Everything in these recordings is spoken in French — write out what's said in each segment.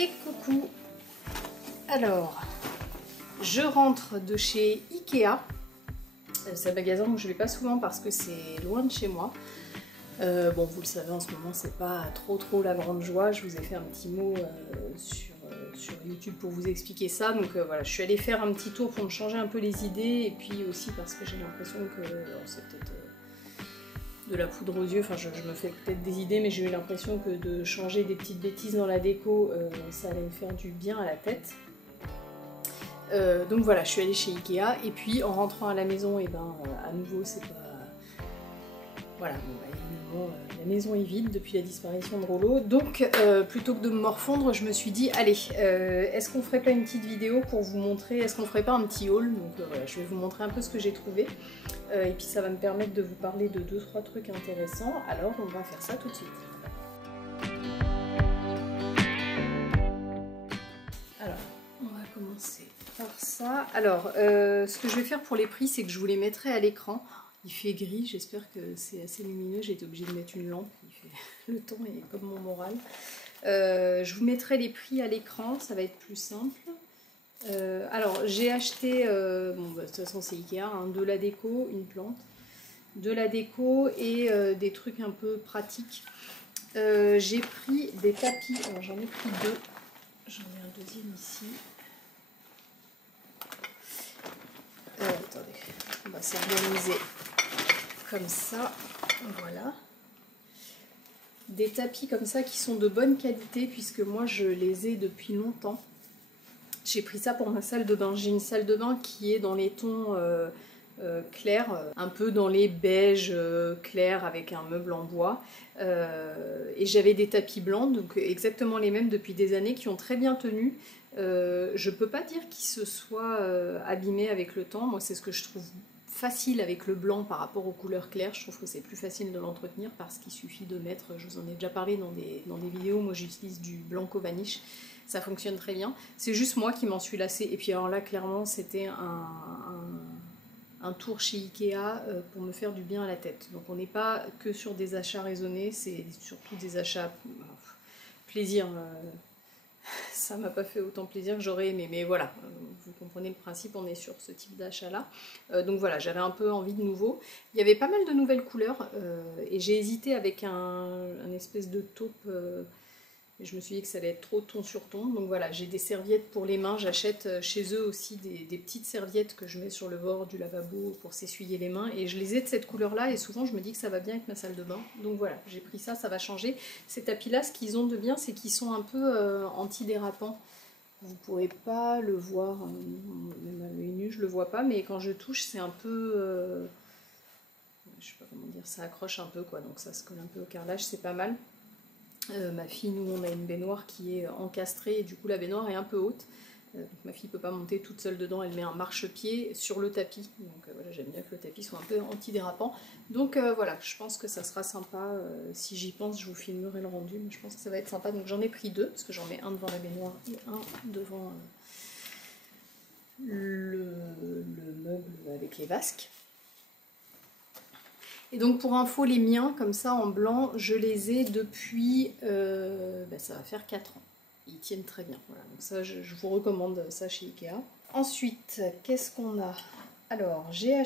Et coucou. Alors, je rentre de chez Ikea. C'est un magasin où je vais pas souvent parce que c'est loin de chez moi. Bon, vous le savez, en ce moment c'est pas trop la grande joie. Je vous ai fait un petit mot sur YouTube pour vous expliquer ça. Donc voilà, je suis allée faire un petit tour pour me changer un peu les idées, et puis aussi parce que j'ai l'impression que c'est peut-être de la poudre aux yeux, enfin je me fais peut-être des idées, mais j'ai eu l'impression que de changer des petites bêtises dans la déco, ça allait me faire du bien à la tête. Donc voilà, je suis allée chez Ikea, et puis en rentrant à la maison, et ben à nouveau c'est pas... Voilà, bon, bah, évidemment la maison est vide depuis la disparition de Rollo, donc plutôt que de me morfondre, je me suis dit, allez, est-ce qu'on ferait pas une petite vidéo pour vous montrer, est-ce qu'on ferait pas un petit haul? Donc voilà, je vais vous montrer un peu ce que j'ai trouvé. Et puis ça va me permettre de vous parler de 2-3 trucs intéressants, alors on va faire ça tout de suite. Alors, on va commencer par ça. Alors, ce que je vais faire pour les prix, c'est que je vous les mettrai à l'écran. Il fait gris, j'espère que c'est assez lumineux, j'ai été obligée de mettre une lampe, le temps est comme mon moral. Je vous mettrai les prix à l'écran, ça va être plus simple. Alors j'ai acheté, bon, bah, de toute façon c'est Ikea, hein, de la déco, une plante, de la déco et des trucs un peu pratiques. J'ai pris des tapis, alors j'en ai pris deux, j'en ai un deuxième ici. Attendez, on va s'organiser comme ça, voilà. Des tapis comme ça qui sont de bonne qualité puisque moi je les ai depuis longtemps. J'ai pris ça pour ma salle de bain. J'ai une salle de bain qui est dans les tons clairs, un peu dans les beiges clairs avec un meuble en bois. Et j'avais des tapis blancs, donc exactement les mêmes depuis des années, qui ont très bien tenu. Je peux pas dire qu'ils se soient abîmés avec le temps. Moi, c'est ce que je trouve facile avec le blanc par rapport aux couleurs claires. Je trouve que c'est plus facile de l'entretenir parce qu'il suffit de mettre, je vous en ai déjà parlé dans des vidéos, moi j'utilise du Blanco Vanish. Ça fonctionne très bien. C'est juste moi qui m'en suis lassée. Et puis alors là, clairement, c'était un tour chez Ikea pour me faire du bien à la tête. Donc on n'est pas que sur des achats raisonnés, c'est surtout des achats plaisir. Ça m'a pas fait autant plaisir que j'aurais aimé. Mais voilà, vous comprenez le principe, on est sur ce type d'achat-là. Donc voilà, j'avais un peu envie de nouveau. Il y avait pas mal de nouvelles couleurs et j'ai hésité avec un espèce de taupe... je me suis dit que ça allait être trop ton sur ton. Donc voilà, j'ai des serviettes pour les mains. J'achète chez eux aussi des petites serviettes que je mets sur le bord du lavabo pour s'essuyer les mains. Et je les ai de cette couleur-là et souvent je me dis que ça va bien avec ma salle de bain. Donc voilà, j'ai pris ça, ça va changer. Ces tapis-là, ce qu'ils ont de bien, c'est qu'ils sont un peu antidérapants. Vous ne pourrez pas le voir, même à l'œil nu, je le vois pas, mais quand je touche, c'est un peu... je sais pas comment dire, ça accroche un peu quoi, donc ça se colle un peu au carrelage, c'est pas mal. Ma fille, nous on a une baignoire qui est encastrée et du coup la baignoire est un peu haute. Donc ma fille ne peut pas monter toute seule dedans, elle met un marchepied sur le tapis. Donc voilà, j'aime bien que le tapis soit un peu antidérapant. Donc voilà, je pense que ça sera sympa. Si j'y pense, je vous filmerai le rendu, mais je pense que ça va être sympa. Donc j'en ai pris deux, parce que j'en mets un devant la baignoire et un devant le meuble avec les vasques. Et donc pour info, les miens, comme ça en blanc, je les ai depuis, ça va faire 4 ans. Ils tiennent très bien. Voilà, donc ça, je vous recommande ça chez Ikea. Ensuite, qu'est-ce qu'on a? Alors, j'ai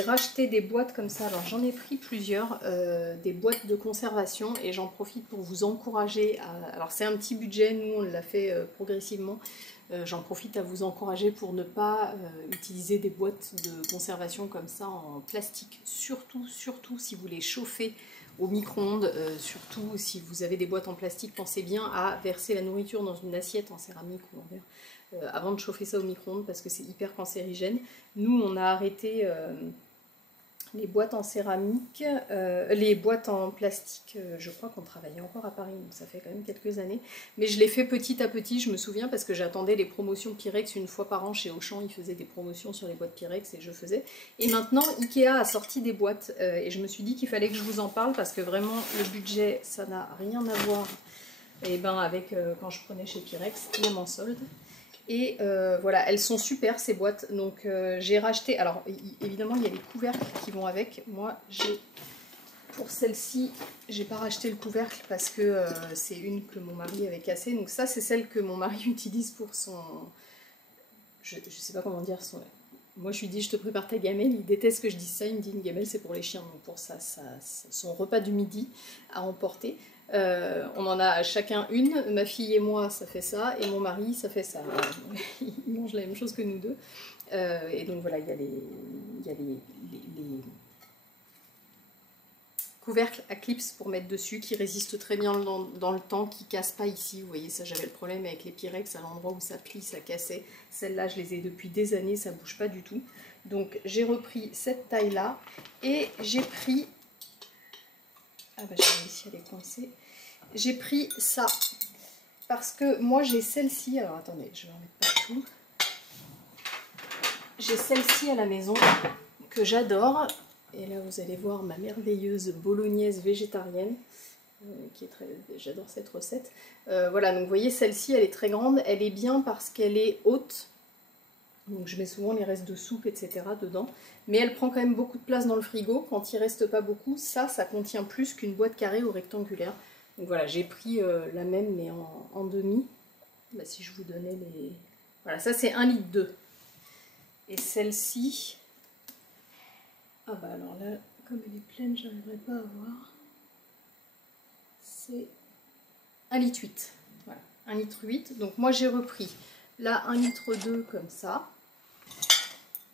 racheté des boîtes comme ça. Alors j'en ai pris plusieurs, des boîtes de conservation, et j'en profite pour vous encourager à... Alors c'est un petit budget, nous on l'a fait progressivement. J'en profite à vous encourager pour ne pas utiliser des boîtes de conservation comme ça en plastique. Surtout si vous les chauffez au micro-ondes, surtout si vous avez des boîtes en plastique, pensez bien à verser la nourriture dans une assiette en céramique ou en verre avant de chauffer ça au micro-ondes parce que c'est hyper cancérigène. Nous, on a arrêté... les boîtes en céramique, les boîtes en plastique, je crois qu'on travaillait encore à Paris, donc ça fait quand même quelques années. Mais je l'ai fait petit à petit, je me souviens, parce que j'attendais les promotions Pyrex une fois par an chez Auchan. Ils faisaient des promotions sur les boîtes Pyrex et je faisais. Et maintenant, Ikea a sorti des boîtes et je me suis dit qu'il fallait que je vous en parle parce que vraiment, le budget, ça n'a rien à voir avec quand je prenais chez Pyrex, même en solde. Et voilà, elles sont super ces boîtes, donc j'ai racheté, alors évidemment il y a les couvercles qui vont avec, moi j'ai Pour celle-ci, j'ai pas racheté le couvercle parce que c'est une que mon mari avait cassée. Donc ça, c'est celle que mon mari utilise pour son... Je sais pas comment dire son... Moi, je lui dis, je te prépare ta gamelle. Il déteste que je dise ça. Il me dit, une gamelle, c'est pour les chiens. Donc pour ça, son repas du midi à emporter. On en a chacun une. Ma fille et moi, ça fait ça. Et mon mari, ça fait ça. Il mange la même chose que nous deux. Et donc voilà, il y a les couvercle à clips pour mettre dessus qui résiste très bien dans le temps, qui casse pas ici. Vous voyez, ça j'avais le problème avec les Pyrex, à l'endroit où ça plie, ça cassait. Celles-là, je les ai depuis des années, ça bouge pas du tout. Donc j'ai repris cette taille-là et j'ai pris... Ah bah j'ai réussi à les coincer. J'ai pris ça parce que moi j'ai celle-ci. Alors attendez, je vais en mettre partout. J'ai celle-ci à la maison que j'adore. Et là, vous allez voir ma merveilleuse bolognaise végétarienne, qui est très... J'adore cette recette. Voilà, donc vous voyez, celle-ci, elle est très grande. Elle est bien parce qu'elle est haute. Donc je mets souvent les restes de soupe, etc. dedans. Mais elle prend quand même beaucoup de place dans le frigo. Quand il reste pas beaucoup, ça contient plus qu'une boîte carrée ou rectangulaire. Donc voilà, j'ai pris la même, mais en demi. Là, si je vous donnais les... Voilà, ça c'est 1,2 litre. Et celle-ci... Ah bah alors là, comme elle est pleine, j'arriverai pas à voir. C'est 1,8 litre. Voilà, 1,8 litre. Donc moi j'ai repris là 1,2 litre comme ça.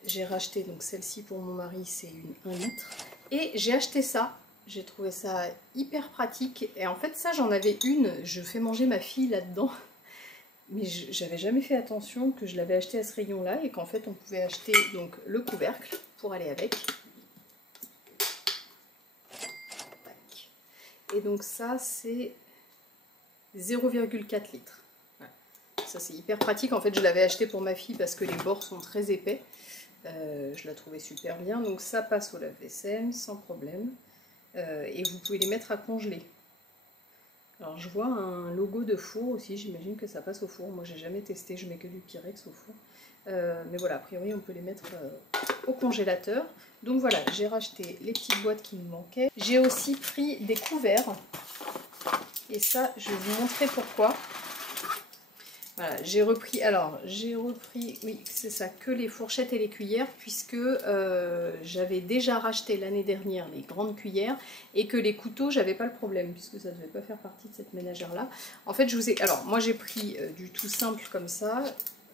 J'ai racheté donc celle-ci pour mon mari, c'est une 1 litre. Et j'ai acheté ça. J'ai trouvé ça hyper pratique. Et en fait ça j'en avais une, je fais manger ma fille là-dedans. Mais j'avais jamais fait attention que je l'avais acheté à ce rayon-là et qu'en fait on pouvait acheter donc le couvercle pour aller avec. Et donc ça c'est 0,4 litres. Voilà. Ça c'est hyper pratique. En fait je l'avais acheté pour ma fille parce que les bords sont très épais. Je la trouvais super bien. Donc ça passe au lave-vaisselle sans problème. Et vous pouvez les mettre à congeler. Alors je vois un logo de four aussi. J'imagine que ça passe au four. Moi j'ai jamais testé. Je mets que du Pyrex au four. Mais voilà, a priori on peut les mettre au congélateur. Donc voilà, j'ai racheté les petites boîtes qui me manquaient. J'ai aussi pris des couverts. Et ça, je vais vous montrer pourquoi. Voilà, j'ai repris, oui, c'est ça, que les fourchettes et les cuillères, puisque j'avais déjà racheté l'année dernière les grandes cuillères, et que les couteaux, j'avais pas le problème, puisque ça ne devait pas faire partie de cette ménagère-là. En fait, alors, moi j'ai pris du tout simple comme ça.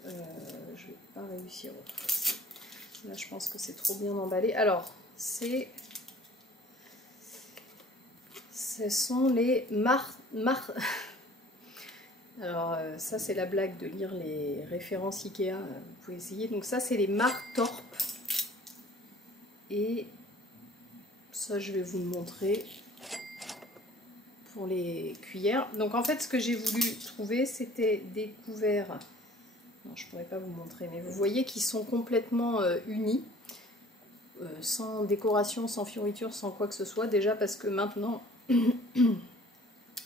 Je vais pas réussir à retracer. Là, je pense que c'est trop bien emballé. Alors, ce sont les Alors, ça, c'est la blague de lire les références Ikea. Vous pouvez essayer. Donc, ça, c'est les Martorp. Et ça, je vais vous le montrer pour les cuillères. Donc, en fait, ce que j'ai voulu trouver, c'était des couverts. Non, je ne pourrais pas vous montrer, mais vous voyez qu'ils sont complètement unis, sans décoration, sans fioriture, sans quoi que ce soit. Déjà parce que maintenant,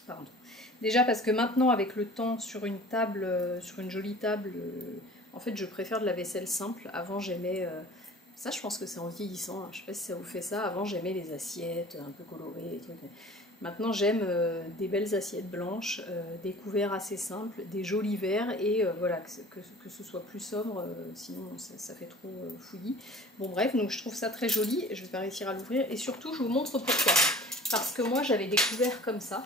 pardon. Déjà parce que maintenant, avec le temps, sur une table, sur une jolie table, en fait, je préfère de la vaisselle simple. Avant, j'aimais, ça, je pense que c'est en vieillissant. Hein, je ne sais pas si ça vous fait ça. Avant, j'aimais les assiettes un peu colorées, et trucs. Maintenant, j'aime des belles assiettes blanches, des couverts assez simples, des jolis verres et voilà, que ce soit plus sobre, sinon ça fait trop fouillis. Bon bref, donc je trouve ça très joli, je ne vais pas réussir à l'ouvrir et surtout je vous montre pourquoi. Parce que moi j'avais des couverts comme ça,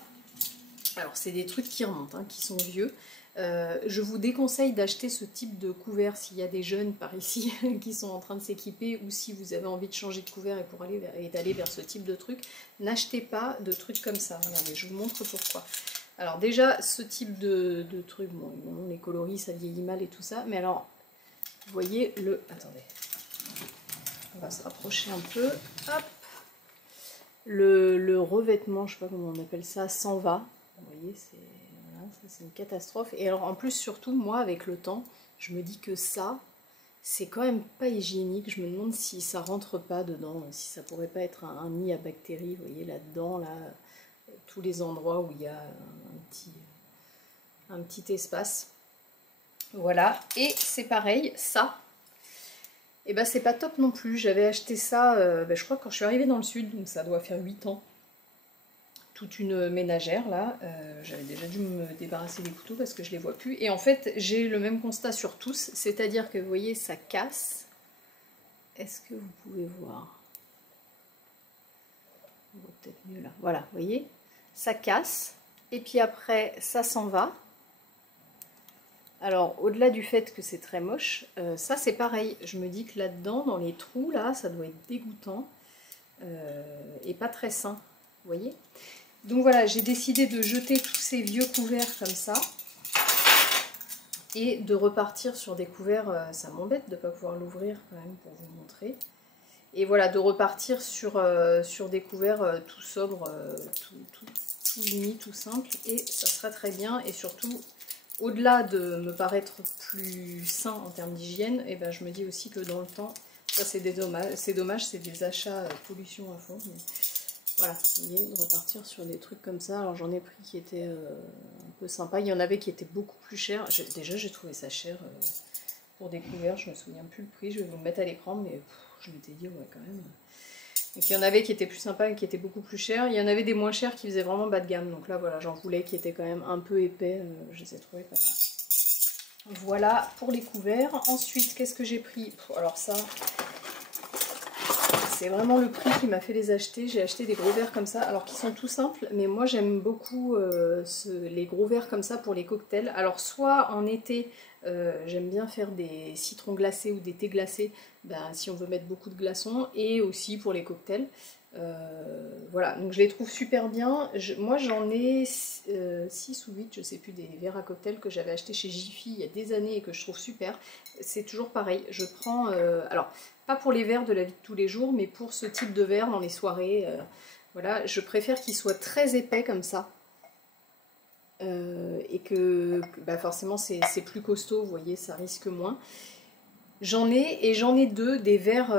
alors c'est des trucs qui remontent, hein, qui sont vieux. Je vous déconseille d'acheter ce type de couvert s'il y a des jeunes par ici qui sont en train de s'équiper ou si vous avez envie de changer de couvert et d'aller vers ce type de truc. N'achetez pas de trucs comme ça. Regardez, je vous montre pourquoi. Alors déjà, ce type de truc, bon, les coloris, ça vieillit mal et tout ça, mais alors, vous voyez le... Attendez, on va se rapprocher un peu. Hop, le revêtement, je sais pas comment on appelle ça, s'en va. Vous voyez, c'est une catastrophe. Et alors en plus, surtout, moi, avec le temps, je me dis que ça, c'est quand même pas hygiénique. Je me demande si ça rentre pas dedans, si ça pourrait pas être un nid à bactéries, vous voyez, là-dedans, là, tous les endroits où il y a un petit espace. Voilà, et c'est pareil, ça, et ben c'est pas top non plus. J'avais acheté ça, je crois, quand je suis arrivée dans le sud, donc ça doit faire 8 ans. toute une ménagère là. J'avais déjà dû me débarrasser des couteaux parce que je les vois plus. Et en fait, j'ai le même constat sur tous, c'est-à-dire que vous voyez, ça casse. Est-ce que vous pouvez voir? On voit peut-être mieux là. Voilà, vous voyez, ça casse. Et puis après, ça s'en va. Alors, au-delà du fait que c'est très moche, ça c'est pareil. Je me dis que là-dedans, dans les trous, là, ça doit être dégoûtant et pas très sain. Vous voyez? Donc voilà, j'ai décidé de jeter tous ces vieux couverts comme ça et de repartir sur des couverts. Ça m'embête de ne pas pouvoir l'ouvrir quand même pour vous montrer. Et voilà, de repartir sur des couverts tout sobres, tout unis, tout simples. Et ça serait très bien. Et surtout, au-delà de me paraître plus sain en termes d'hygiène, et ben je me dis aussi que dans le temps, ça c'est dommage, c'est des achats pollution à fond. Mais voilà, vous voyez, de repartir sur des trucs comme ça. Alors j'en ai pris qui étaient un peu sympas. Il y en avait qui étaient beaucoup plus chers. Déjà j'ai trouvé ça cher pour des couverts, je me souviens plus le prix. Je vais vous le mettre à l'écran, mais je m'étais dit ouais quand même. Donc il y en avait qui étaient plus sympas et qui étaient beaucoup plus chers. Il y en avait des moins chers qui faisaient vraiment bas de gamme. Donc là voilà, j'en voulais qui étaient quand même un peu épais. Je les ai trouvés pas mal. Voilà pour les couverts. Ensuite, qu'est-ce que j'ai pris? Alors ça, c'est vraiment le prix qui m'a fait les acheter. J'ai acheté des gros verres comme ça, alors qui sont tout simples. Mais moi j'aime beaucoup les gros verres comme ça pour les cocktails. Alors soit en été, j'aime bien faire des citrons glacés ou des thés glacés. Ben, si on veut mettre beaucoup de glaçons, et aussi pour les cocktails. Voilà, donc je les trouve super bien. Moi j'en ai 6 ou 8, je sais plus, des verres à cocktail que j'avais acheté chez Jiffy il y a des années et que je trouve super. C'est toujours pareil, je prends, alors pas pour les verres de la vie de tous les jours, mais pour ce type de verre dans les soirées, voilà, je préfère qu'ils soient très épais comme ça. Et que bah forcément c'est plus costaud, vous voyez, ça risque moins. J'en ai deux, des verres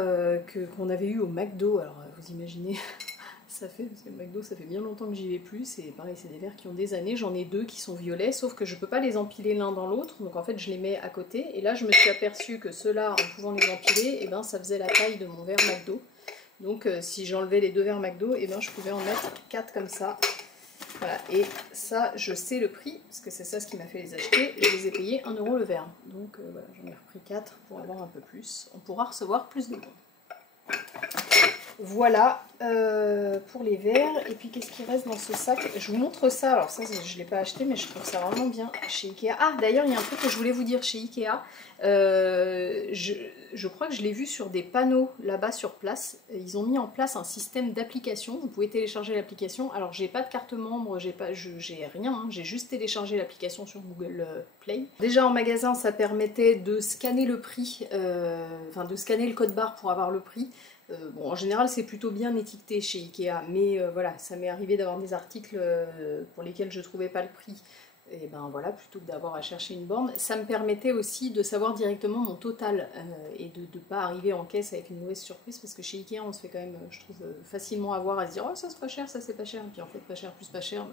qu'on avait eu au McDo. Alors vous imaginez, ça fait, parce que le McDo ça fait bien longtemps que j'y vais plus, c'est pareil, c'est des verres qui ont des années. J'en ai deux qui sont violets, sauf que je peux pas les empiler l'un dans l'autre, donc en fait je les mets à côté. Et là je me suis aperçue que ceux-là, en pouvant les empiler, et ben ça faisait la taille de mon verre McDo. Donc si j'enlevais les deux verres McDo, et ben je pouvais en mettre 4 comme ça. Voilà, et ça, je sais le prix, parce que c'est ça ce qui m'a fait les acheter. Je les ai payés 1 € le verre. Donc voilà, j'en ai repris 4 pour avoir un peu plus. On pourra recevoir plus de bons. Voilà pour les verres. Et puis qu'est-ce qui reste dans ce sac? Je vous montre ça. Alors ça, je ne l'ai pas acheté, mais je trouve ça vraiment bien chez Ikea. Ah, d'ailleurs, il y a un truc que je voulais vous dire chez Ikea. Je crois que je l'ai vu sur des panneaux là-bas sur place. Ils ont mis en place un système d'application. Vous pouvez télécharger l'application. Alors, j'ai pas de carte membre, j'ai rien. Hein. J'ai juste téléchargé l'application sur Google Play. Déjà en magasin, ça permettait de scanner le prix, enfin de scanner le code barre pour avoir le prix. Bon, en général, c'est plutôt bien étiqueté chez Ikea, mais voilà, ça m'est arrivé d'avoir des articles pour lesquels je ne trouvais pas le prix. Et ben voilà, plutôt que d'avoir à chercher une borne, ça me permettait aussi de savoir directement mon total et de ne pas arriver en caisse avec une mauvaise surprise, parce que chez Ikea, on se fait quand même, je trouve, facilement avoir à se dire « Oh, ça c'est pas cher, ça c'est pas cher », et puis en fait, pas cher plus pas cher,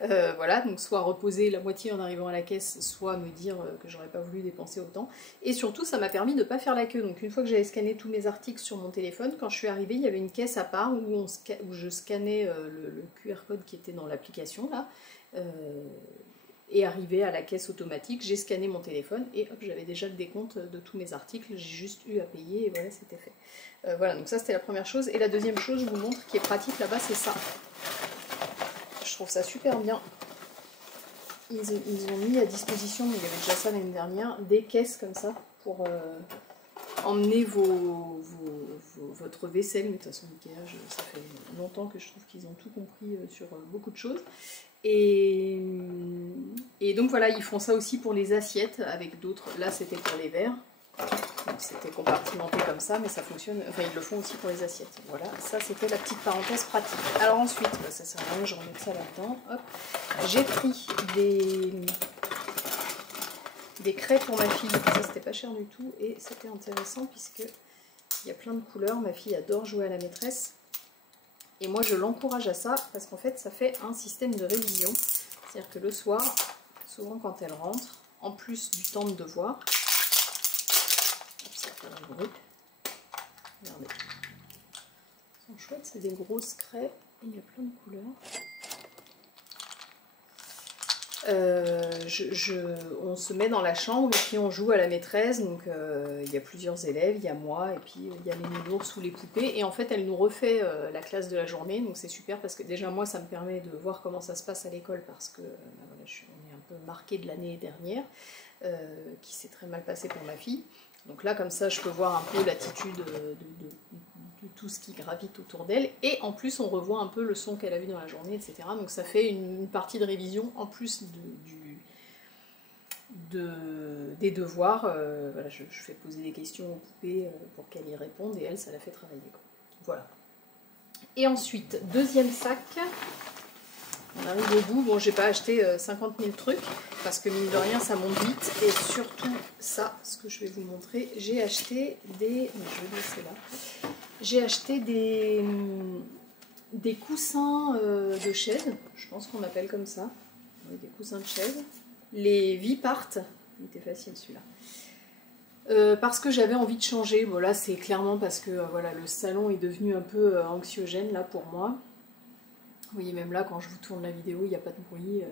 voilà, donc soit reposer la moitié en arrivant à la caisse, soit me dire que j'aurais pas voulu dépenser autant. Et surtout, ça m'a permis de ne pas faire la queue. Donc une fois que j'avais scanné tous mes articles sur mon téléphone, quand je suis arrivée, il y avait une caisse à part où je scannais le QR code qui était dans l'application là. Et arrivé à la caisse automatique, j'ai scanné mon téléphone et hop, j'avais déjà le décompte de tous mes articles, j'ai juste eu à payer et voilà, c'était fait. Voilà, donc ça c'était la première chose. Et la deuxième chose, je vous montre, qui est pratique là-bas, c'est ça. Je trouve ça super bien. Ils ont mis à disposition, mais il y avait déjà ça l'année dernière, des caisses comme ça pour emmener votre vaisselle. Mais de toute façon, Ikea, ça fait longtemps que je trouve qu'ils ont tout compris sur beaucoup de choses. Et donc voilà, ils font ça aussi pour les assiettes avec d'autres. Là, c'était pour les verres. C'était compartimenté comme ça, mais ça fonctionne. Enfin, ils le font aussi pour les assiettes. Voilà, ça c'était la petite parenthèse pratique. Alors ensuite, ça sert à rien, je remets ça là-dedans. J'ai pris des craies pour ma fille. Ça, c'était pas cher du tout et c'était intéressant puisque il y a plein de couleurs. Ma fille adore jouer à la maîtresse. Et moi, je l'encourage à ça parce qu'en fait, ça fait un système de révision. C'est-à-dire que le soir, souvent quand elle rentre, en plus du temps de devoir, regardez, ils sont chouettes, c'est des grosses craies, il y a plein de couleurs. on se met dans la chambre et puis on joue à la maîtresse. Donc il y a plusieurs élèves, il y a moi et puis il y a les nounours ou les poupées. Et en fait elle nous refait la classe de la journée, donc c'est super parce que déjà moi ça me permet de voir comment ça se passe à l'école parce que voilà, on est un peu marqué de l'année dernière qui s'est très mal passé pour ma fille. Donc là comme ça je peux voir un peu l'attitude de tout ce qui gravite autour d'elle, et en plus on revoit un peu le son qu'elle a vu dans la journée, etc. Donc ça fait une partie de révision en plus des devoirs. Voilà, je fais poser des questions aux poupées pour qu'elles y répondent, et elle, ça la fait travailler, quoi. Voilà. Et ensuite, deuxième sac, on arrive au bout. Bon, j'ai pas acheté 50 000 trucs, parce que mine de rien, ça monte vite, et surtout ça, ce que je vais vous montrer, j'ai acheté des... Je vais laisser là. J'ai acheté des coussins de chaise, je pense qu'on appelle comme ça, oui, des coussins de chaise, les Vipart, il était facile celui-là, parce que j'avais envie de changer. Bon là c'est clairement parce que voilà, le salon est devenu un peu anxiogène là pour moi. Vous voyez même là quand je vous tourne la vidéo il n'y a pas de bruit,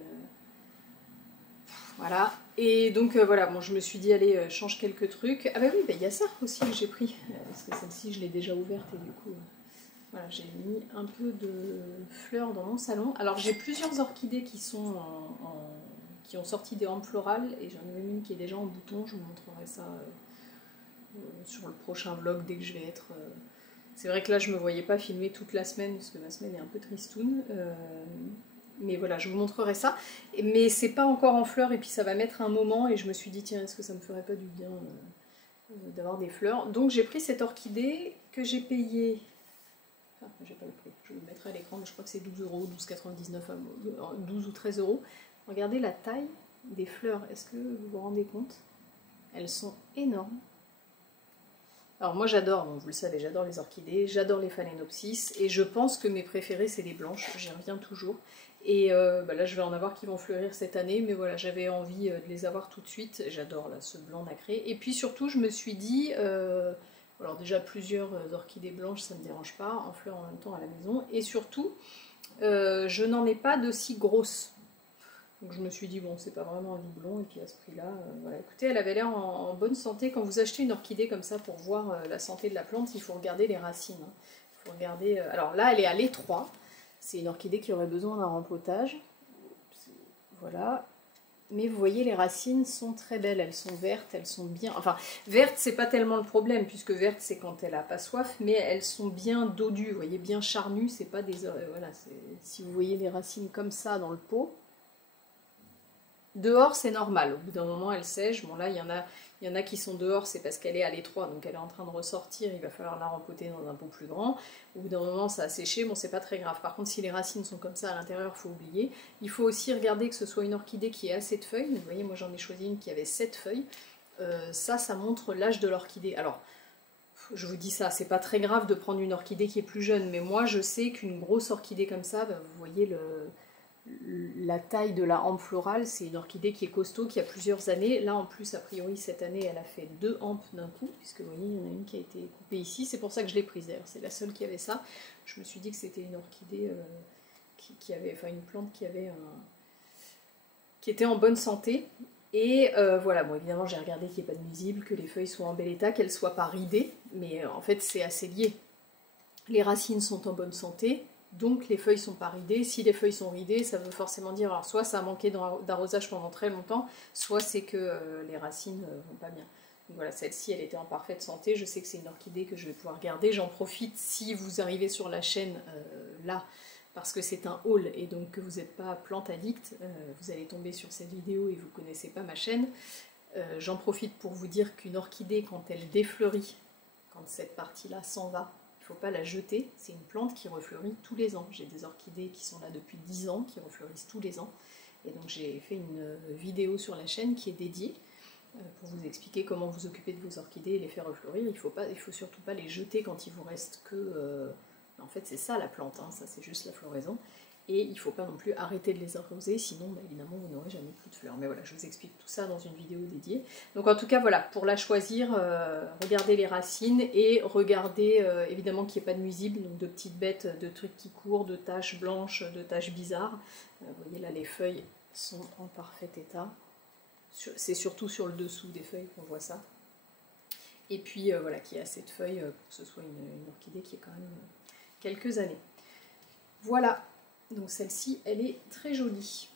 voilà. Et donc voilà, bon, je me suis dit allez, change quelques trucs. Ah bah oui, bah, y a ça aussi que j'ai pris, parce que celle-ci je l'ai déjà ouverte et du coup voilà, j'ai mis un peu de fleurs dans mon salon. Alors j'ai plusieurs orchidées qui sont qui ont sorti des hampes florales, et j'en ai une qui est déjà en bouton. Je vous montrerai ça sur le prochain vlog dès que je vais être... C'est vrai que là je me voyais pas filmer toute la semaine parce que ma semaine est un peu tristoune. Mais voilà, je vous montrerai ça. Mais c'est pas encore en fleurs et puis ça va mettre un moment, et je me suis dit tiens, est-ce que ça me ferait pas du bien d'avoir des fleurs. Donc j'ai pris cette orchidée que j'ai payée... Enfin, j'ai pas le prix, je vous le mettrai à l'écran, mais je crois que c'est 12 €, 12,99 €, 12 ou 13 €. Regardez la taille des fleurs, est-ce que vous vous rendez compte? Elles sont énormes. Alors moi j'adore, bon, vous le savez, j'adore les orchidées, j'adore les phalaenopsis, et je pense que mes préférées c'est les blanches, j'y reviens toujours. Et bah là je vais en avoir qui vont fleurir cette année, mais voilà, j'avais envie de les avoir tout de suite. J'adore là ce blanc nacré. Et puis surtout je me suis dit, alors déjà plusieurs orchidées blanches ça ne me dérange pas, en fleurs en même temps à la maison, et surtout je n'en ai pas de si grosses. Donc je me suis dit bon, c'est pas vraiment un doublon, et puis à ce prix là, voilà. Écoutez, elle avait l'air en bonne santé. Quand vous achetez une orchidée comme ça pour voir la santé de la plante, il faut regarder les racines, hein. Il faut regarder, alors là elle est à l'étroit, c'est une orchidée qui aurait besoin d'un rempotage, voilà. Mais vous voyez, les racines sont très belles, elles sont vertes, elles sont bien... Enfin, vertes, c'est pas tellement le problème, puisque verte, c'est quand elle a pas soif, mais elles sont bien dodues, vous voyez, bien charnues, c'est pas des... voilà, si vous voyez les racines comme ça dans le pot, dehors, c'est normal, au bout d'un moment, elle sèche. Bon là, il y en a qui sont dehors, c'est parce qu'elle est à l'étroit, donc elle est en train de ressortir, il va falloir la rempoter dans un pot plus grand. Au bout d'un moment, ça a séché, bon, c'est pas très grave. Par contre, si les racines sont comme ça à l'intérieur, il faut oublier. Il faut aussi regarder que ce soit une orchidée qui ait assez de feuilles. Vous voyez, moi j'en ai choisi une qui avait 7 feuilles. Ça montre l'âge de l'orchidée. Alors, je vous dis ça, c'est pas très grave de prendre une orchidée qui est plus jeune, mais moi je sais qu'une grosse orchidée comme ça, bah, vous voyez la taille de la hampe florale, c'est une orchidée qui est costaud, qui a plusieurs années. Là en plus, a priori, cette année, elle a fait 2 hampes d'un coup, puisque vous voyez, il y en a une qui a été coupée ici. C'est pour ça que je l'ai prise d'ailleurs, c'est la seule qui avait ça. Je me suis dit que c'était une orchidée qui avait, enfin une plante qui était en bonne santé. Et voilà, bon évidemment j'ai regardé qu'il n'y ait pas de nuisibles, que les feuilles soient en bel état, qu'elles ne soient pas ridées, mais en fait c'est assez lié. Les racines sont en bonne santé, donc les feuilles sont pas ridées. Si les feuilles sont ridées, ça veut forcément dire, alors soit ça a manqué d'arrosage pendant très longtemps, soit c'est que les racines vont pas bien. Donc voilà, celle-ci elle était en parfaite santé, je sais que c'est une orchidée que je vais pouvoir garder. J'en profite si vous arrivez sur la chaîne là, parce que c'est un haul et donc que vous n'êtes pas plante addict, vous allez tomber sur cette vidéo et vous ne connaissez pas ma chaîne. J'en profite pour vous dire qu'une orchidée, quand elle défleurit, quand cette partie-là s'en va, il ne faut pas la jeter. C'est une plante qui refleurit tous les ans. J'ai des orchidées qui sont là depuis 10 ans, qui refleurissent tous les ans. Et donc j'ai fait une vidéo sur la chaîne qui est dédiée pour vous expliquer comment vous occuper de vos orchidées et les faire refleurir. Il faut surtout pas les jeter quand il vous reste que... en fait c'est ça la plante, hein, ça c'est juste la floraison. Et il ne faut pas non plus arrêter de les arroser, sinon bah, évidemment vous n'aurez jamais plus de fleurs. Mais voilà, je vous explique tout ça dans une vidéo dédiée. Donc en tout cas voilà, pour la choisir, regardez les racines et regardez évidemment qu'il n'y ait pas de nuisibles, donc de petites bêtes, de trucs qui courent, de taches blanches, de taches bizarres. Vous voyez là les feuilles, sont en parfait état. C'est surtout sur le dessous des feuilles qu'on voit ça. Et puis voilà, qu'il y a assez de feuilles pour que ce soit une orchidée qui ait quand même quelques années. Voilà, donc celle-ci, elle est très jolie.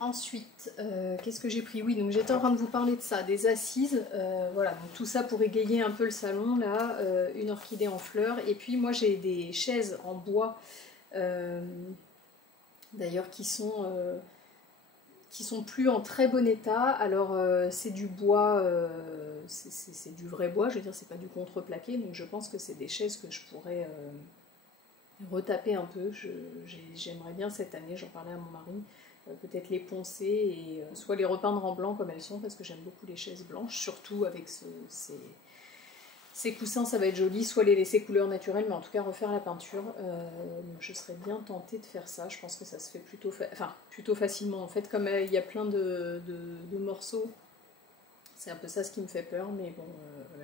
Ensuite, qu'est-ce que j'ai pris? Oui, donc j'étais en train de vous parler de ça, des assises. Voilà, donc tout ça pour égayer un peu le salon, là, une orchidée en fleurs. Et puis moi j'ai des chaises en bois, d'ailleurs qui sont plus en très bon état. Alors c'est du bois, c'est du vrai bois, je veux dire, c'est pas du contreplaqué, donc je pense que c'est des chaises que je pourrais retaper un peu. J'aimerais bien cette année, j'en parlais à mon mari, peut-être les poncer et soit les repeindre en blanc comme elles sont, parce que j'aime beaucoup les chaises blanches, surtout avec ces coussins, ça va être joli, soit les laisser couleur naturelle, mais en tout cas refaire la peinture. Je serais bien tentée de faire ça, je pense que ça se fait plutôt facilement. En fait, comme il y a plein de morceaux, c'est un peu ça ce qui me fait peur, mais bon,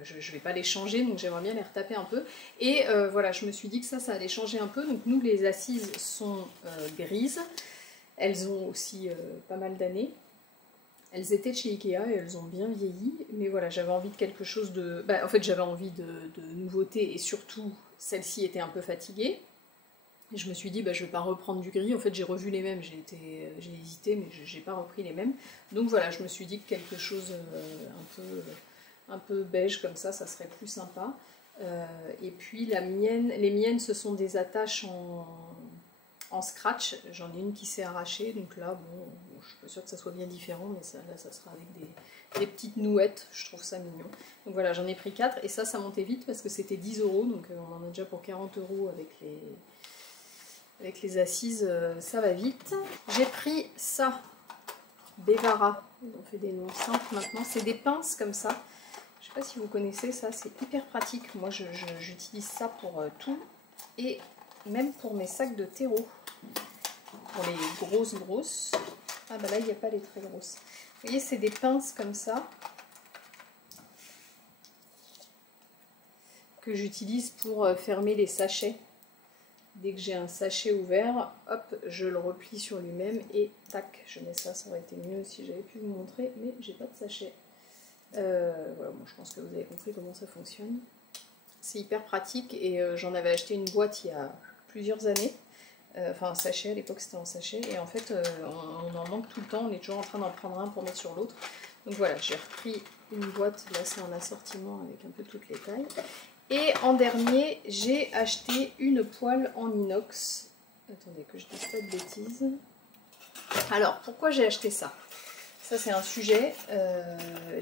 je ne vais pas les changer, donc j'aimerais bien les retaper un peu. Et voilà, je me suis dit que ça allait changer un peu. Donc nous, les assises sont grises. Elles ont aussi pas mal d'années. Elles étaient de chez Ikea et elles ont bien vieilli. Mais voilà, j'avais envie de quelque chose de... en fait, j'avais envie de nouveauté et surtout, celle-ci était un peu fatiguée. Et je me suis dit, je ne vais pas reprendre du gris. En fait, j'ai revu les mêmes. J'ai hésité, mais je n'ai pas repris les mêmes. Donc voilà, je me suis dit que quelque chose un peu beige comme ça serait plus sympa. Et puis les miennes, ce sont des attaches en scratch. J'en ai une qui s'est arrachée. Donc là, bon, je suis pas sûre que ça soit bien différent, mais là, ça sera avec des petites nouettes. Je trouve ça mignon. Donc voilà, j'en ai pris 4. Et ça montait vite parce que c'était 10 €. Donc on en a déjà pour 40 € avec les assises, ça va vite. J'ai pris ça, Bevara, on fait des noms simples maintenant, c'est des pinces comme ça. Je sais pas si vous connaissez ça, c'est hyper pratique. Moi j'utilise ça pour tout et même pour mes sacs de terreau. Pour les grosses. Ah bah là il n'y a pas les très grosses. Vous voyez, c'est des pinces comme ça que j'utilise pour fermer les sachets. Dès que j'ai un sachet ouvert, hop, je le replie sur lui-même et tac, je mets ça. Ça aurait été mieux si j'avais pu vous montrer, mais j'ai pas de sachet. Voilà, bon, je pense que vous avez compris comment ça fonctionne. C'est hyper pratique et j'en avais acheté une boîte il y a plusieurs années. Enfin, un sachet, à l'époque c'était en sachet. Et en fait, on en manque tout le temps. On est toujours en train d'en prendre un pour mettre sur l'autre. Donc voilà, j'ai repris une boîte. Là, c'est un assortiment avec un peu toutes les tailles. Et en dernier, j'ai acheté une poêle en inox. Attendez que je dise pas de bêtises. Alors, pourquoi j'ai acheté ça? Ça, c'est un sujet.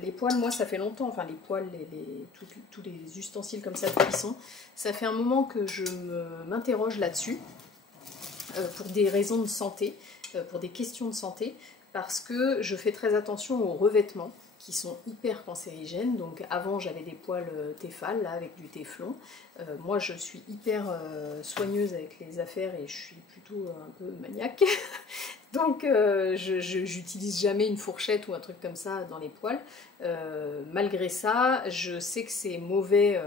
Les poêles, moi, ça fait longtemps. Enfin, les poêles, tous les ustensiles comme ça de cuisson. Ça fait un moment que je m'interroge là-dessus. Pour des raisons de santé, pour des questions de santé. Parce que je fais très attention aux revêtements, qui sont hyper cancérigènes. Donc avant j'avais des poêles Tefal là, avec du téflon. Moi je suis hyper soigneuse avec les affaires et je suis plutôt un peu maniaque. Donc j'utilise jamais une fourchette ou un truc comme ça dans les poêles. Malgré ça, je sais que c'est mauvais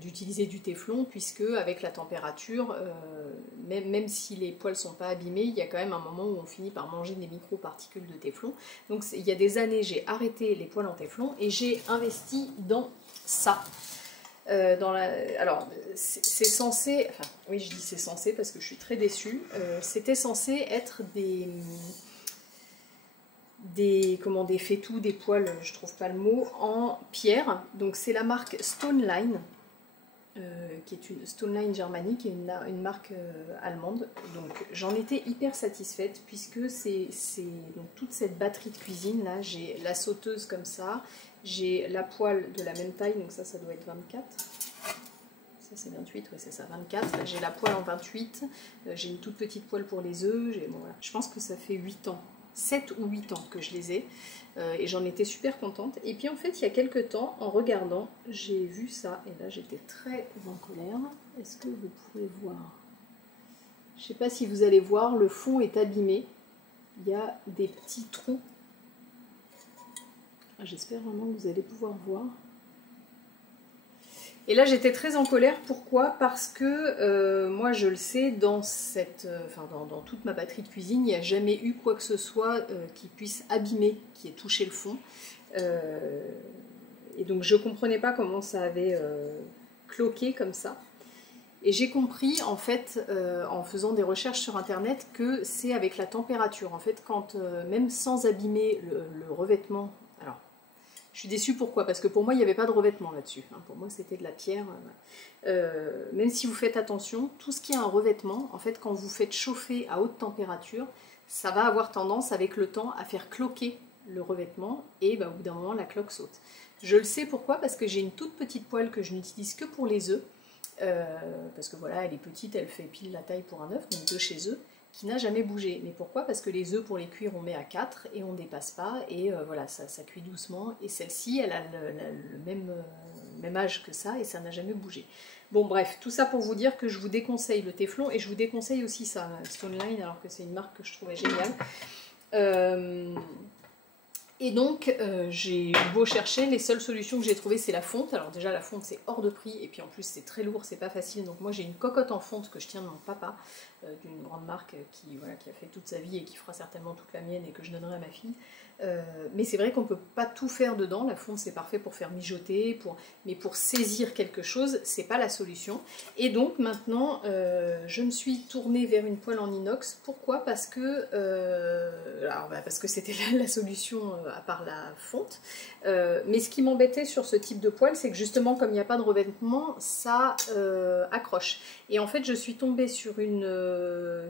d'utiliser du téflon puisque avec la température, même si les poêles sont pas abîmées, il y a quand même un moment où on finit par manger des micro-particules de téflon. Donc il y a des années, j'ai arrêté les poêles en téflon et j'ai investi dans ça. Alors, c'est censé, enfin oui je dis c'est censé parce que je suis très déçue, c'était censé être des faitous, des poêles, je trouve pas le mot, en pierre. Donc c'est la marque Stoneline, qui est une Stoneline Germany, qui est une marque allemande. Donc j'en étais hyper satisfaite puisque c'est donc toute cette batterie de cuisine là. J'ai la sauteuse comme ça, j'ai la poêle de la même taille, donc ça doit être 24. Ça c'est 28, oui c'est ça, 24. J'ai la poêle en 28, j'ai une toute petite poêle pour les œufs. Bon, voilà. Je pense que ça fait 8 ans, 7 ou 8 ans que je les ai. Et j'en étais super contente. Et puis en fait, il y a quelques temps, en regardant, j'ai vu ça. Et là, j'étais très en colère. Est-ce que vous pouvez voir? Je ne sais pas si vous allez voir, le fond est abîmé. Il y a des petits trous. J'espère vraiment que vous allez pouvoir voir. Et là j'étais très en colère, pourquoi? Parce que moi je le sais, dans toute ma batterie de cuisine, il n'y a jamais eu quoi que ce soit qui puisse abîmer, qui ait touché le fond. Et donc je comprenais pas comment ça avait cloqué comme ça. Et j'ai compris en fait en faisant des recherches sur internet que c'est avec la température. En fait quand même sans abîmer le revêtement, alors je suis déçue pourquoi? Parce que pour moi il n'y avait pas de revêtement là-dessus, hein. Pour moi c'était de la pierre. Même si vous faites attention, tout ce qui a un revêtement, en fait quand vous faites chauffer à haute température, ça va avoir tendance avec le temps à faire cloquer le revêtement et au bout d'un moment la cloque saute. Je le sais pourquoi? Parce que j'ai une toute petite poêle que je n'utilise que pour les œufs. Parce que voilà, elle est petite, elle fait pile la taille pour un œuf, donc de chez eux, qui n'a jamais bougé. Mais pourquoi? Parce que les œufs pour les cuire on met à 4 et on ne dépasse pas, et voilà, ça cuit doucement. Et celle-ci, elle a le même âge que ça, et ça n'a jamais bougé. Bon bref, tout ça pour vous dire que je vous déconseille le téflon, et je vous déconseille aussi ça, Stoneline, alors que c'est une marque que je trouvais géniale. Et donc, j'ai beau chercher, les seules solutions que j'ai trouvées, c'est la fonte. Alors déjà, la fonte, c'est hors de prix, et puis en plus, c'est très lourd, c'est pas facile. Donc moi, j'ai une cocotte en fonte que je tiens de mon papa, d'une grande marque qui a fait toute sa vie et qui fera certainement toute la mienne et que je donnerai à ma fille. Mais c'est vrai qu'on ne peut pas tout faire dedans. La fonte, c'est parfait pour faire mijoter, mais pour saisir quelque chose, c'est pas la solution. Et donc maintenant, je me suis tournée vers une poêle en inox. Pourquoi? Parce que c'était la solution à part la fonte. Mais ce qui m'embêtait sur ce type de poêle, c'est que justement, comme il n'y a pas de revêtement, ça accroche. Et en fait, je suis tombée sur une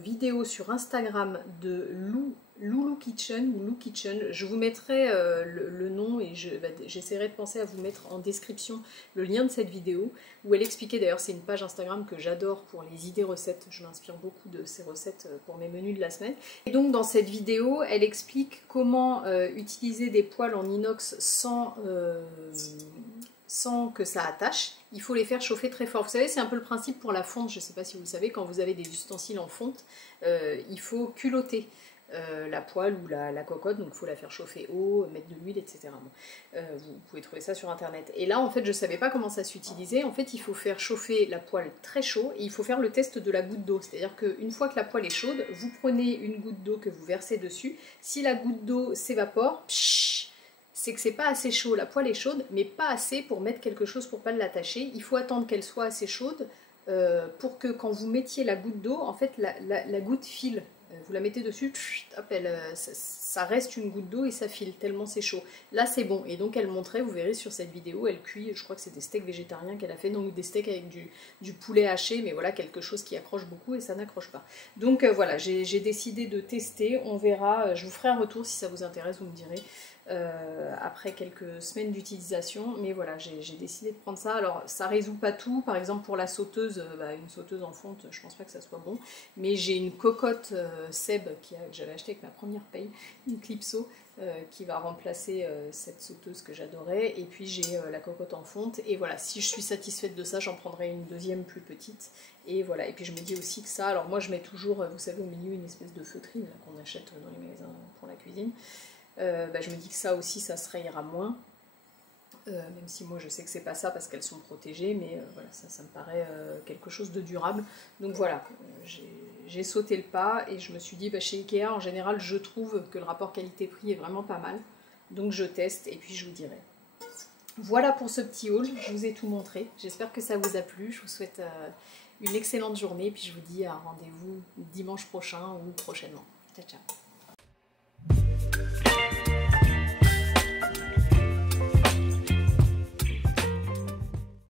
vidéo sur Instagram de Loulou Kitchen, ou Lou Kitchen. Je vous mettrai le nom et j'essaierai de penser à vous mettre en description le lien de cette vidéo où elle expliquait, d'ailleurs c'est une page Instagram que j'adore pour les idées recettes, je m'inspire beaucoup de ces recettes pour mes menus de la semaine. Et donc dans cette vidéo, elle explique comment utiliser des poêles en inox sans que ça attache. Il faut les faire chauffer très fort. Vous savez, c'est un peu le principe pour la fonte, je ne sais pas si vous le savez, quand vous avez des ustensiles en fonte, il faut culotter la poêle ou la cocotte, donc il faut la faire chauffer haut, mettre de l'huile, etc. Bon, vous pouvez trouver ça sur internet. Et là, en fait, je ne savais pas comment ça s'utilisait. En fait, il faut faire chauffer la poêle très chaud et il faut faire le test de la goutte d'eau. C'est-à-dire qu'une fois que la poêle est chaude, vous prenez une goutte d'eau que vous versez dessus. Si la goutte d'eau s'évapore, c'est que c'est pas assez chaud. La poêle est chaude, mais pas assez pour mettre quelque chose pour pas l'attacher. Il faut attendre qu'elle soit assez chaude pour que quand vous mettiez la goutte d'eau, en fait, la goutte file. Vous la mettez dessus, hop, ça reste une goutte d'eau et ça file tellement c'est chaud. Là c'est bon, et donc elle montrait, vous verrez sur cette vidéo, elle cuit, je crois que c'est des steaks végétariens qu'elle a fait, donc des steaks avec du poulet haché, mais voilà, quelque chose qui accroche beaucoup et ça n'accroche pas. Donc voilà, j'ai décidé de tester, on verra, je vous ferai un retour si ça vous intéresse, vous me direz. Après quelques semaines d'utilisation, mais voilà, j'ai décidé de prendre ça. Alors ça résout pas tout, par exemple pour la sauteuse, une sauteuse en fonte, je pense pas que ça soit bon, mais j'ai une cocotte Seb que j'avais acheté avec ma première paye, une Clipso, qui va remplacer cette sauteuse que j'adorais, et puis j'ai la cocotte en fonte, et voilà, si je suis satisfaite de ça, j'en prendrai une deuxième plus petite, et voilà, et puis je me dis aussi que ça, alors moi je mets toujours, vous savez, au milieu une espèce de feutrine qu'on achète dans les magasins pour la cuisine. Je me dis que ça aussi, ça se rayera moins, même si moi je sais que c'est pas ça parce qu'elles sont protégées, mais voilà, ça me paraît quelque chose de durable. Donc voilà, j'ai sauté le pas et je me suis dit, chez Ikea, en général, je trouve que le rapport qualité-prix est vraiment pas mal. Donc je teste et puis je vous dirai. Voilà pour ce petit haul, je vous ai tout montré. J'espère que ça vous a plu. Je vous souhaite une excellente journée et puis je vous dis à rendez-vous dimanche prochain ou prochainement. Ciao, ciao.